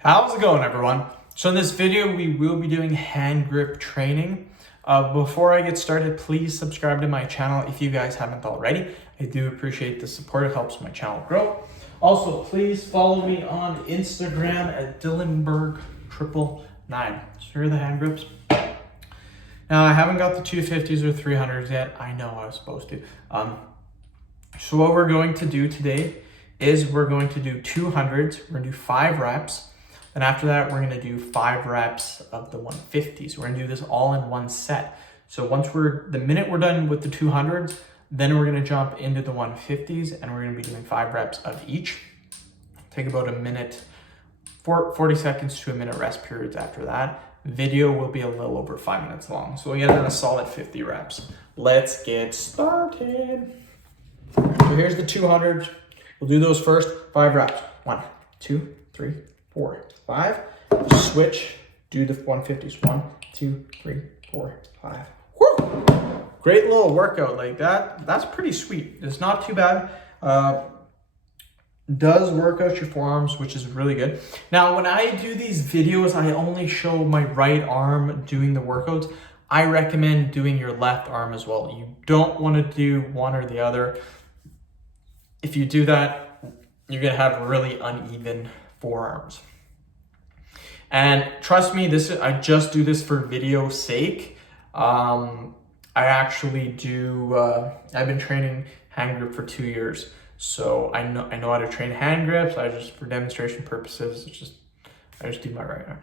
How's it going, everyone? So in this video, we will be doing hand grip training. Before I get started, please subscribe to my channel if you guys haven't already. I do appreciate the support. It helps my channel grow. Also, please follow me on Instagram at Dillenberg999. So here are the hand grips. Now, I haven't got the 250s or 300s yet. I know I was supposed to. So what we're going to do today is we're going to do 200s. We're going to do 5 reps. And after that, we're gonna do 5 reps of the 150s. We're gonna do this all in one set. So the minute we're done with the 200s, then we're gonna jump into the 150s and we're gonna be doing 5 reps of each. Take about a minute, 40 seconds to a minute rest periods after that. Video will be a little over 5 minutes long. So we get in a solid 50 reps. Let's get started. So here's the 200s. We'll do those first, 5 reps. 1, 2, 3, 4, 5. Switch, do the 150s. 1, 2, 3, 4, 5. Woo! Great little workout like that. That's pretty sweet. It's not too bad. Does work out your forearms, which is really good. Now, when I do these videos, I only show my right arm doing the workouts. I recommend doing your left arm as well. You don't want to do one or the other. If you do that, you're gonna have really uneven forearms. And trust me, I just do this for video sake. I actually do, I've been training hand grip for 2 years. So I know how to train hand grips. For demonstration purposes, I just do my right arm.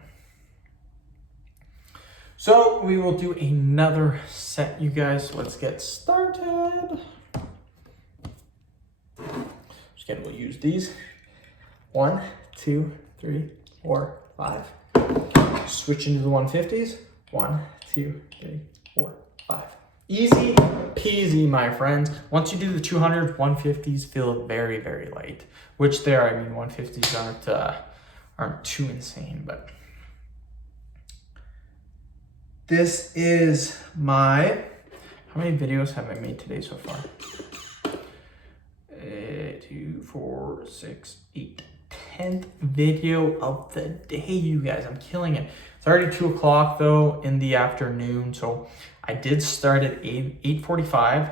So we will do another set, you guys. Let's get started. Just again, we'll use these. 1, 2, 3, 4, 5. Switch into the 150s. 1, 2, 3, 4, 5. Easy peasy, my friends. Once you do the 200, 150s feel very, very light, which I mean, 150s aren't too insane, but this is how many videos have I made today so far? 2, 4, 6, 8. 10th video of the day, you guys. I'm killing it. It's already 2 o'clock though in the afternoon, so I did start at 8:45.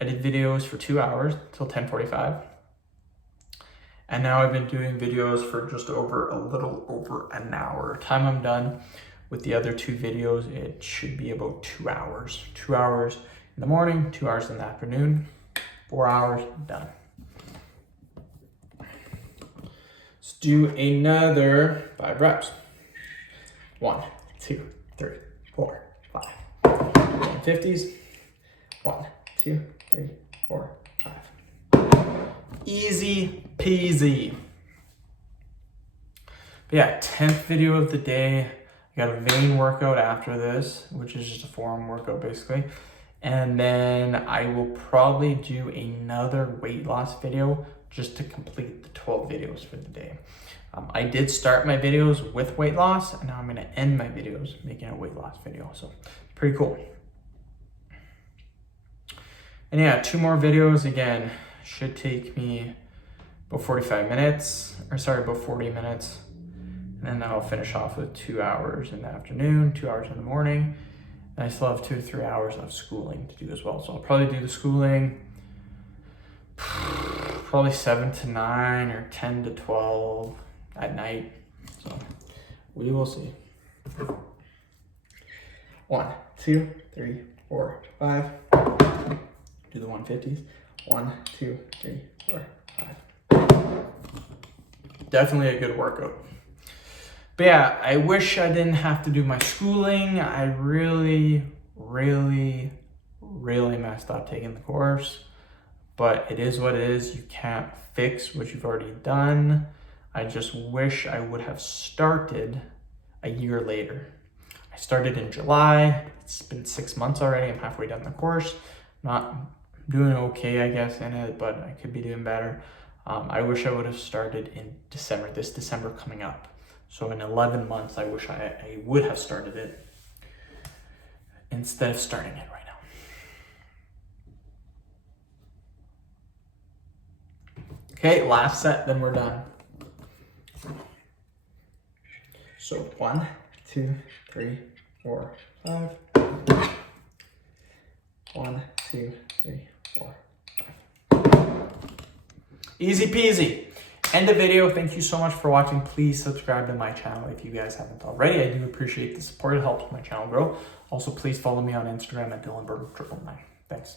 I did videos for 2 hours till 10:45, and now I've been doing videos for just a little over an hour. Time I'm done with the other 2 videos, it should be about 2 hours. 2 hours in the morning, 2 hours in the afternoon, 4 hours done. Let's do another 5 reps. 1, 2, 3, 4, 5. 150s. 1, 2, 3, 4, 5. Easy peasy. But yeah, 10th video of the day. I got a vein workout after this, which is just a forearm workout basically. And then I will probably do another weight loss video just to complete the 12 videos for the day. I did start my videos with weight loss, and now I'm gonna end my videos making a weight loss video. So pretty cool. And yeah, 2 more videos again, should take me about 45 minutes, about 40 minutes. And then I'll finish off with 2 hours in the afternoon, 2 hours in the morning. And I still have 2 to 3 hours of schooling to do as well. So I'll probably do the schooling probably 7 to 9 or 10 to 12 at night. So we will see. 1, 2, 3, 4, 5. Do the 150s. 1, 2, 3, 4, 5. Definitely a good workout. But yeah, I wish I didn't have to do my schooling. I really, really, really messed up taking the course. But it is what it is. You can't fix what you've already done. I just wish I would have started a year later. I started in July. It's been 6 months already. I'm halfway done the course. Not doing okay, I guess, in it, but I could be doing better. I wish I would have started in December, this December coming up. So in 11 months, I wish I would have started it instead of starting it right now. Okay, last set, then we're done. So 1, 2, 3, 4, 5. 1, 2, 3, 4, 5. Easy peasy. End the video. Thank you so much for watching. Please subscribe to my channel if you guys haven't already. I do appreciate the support. It helps my channel grow. Also, please follow me on Instagram at DylanBurger999. Thanks.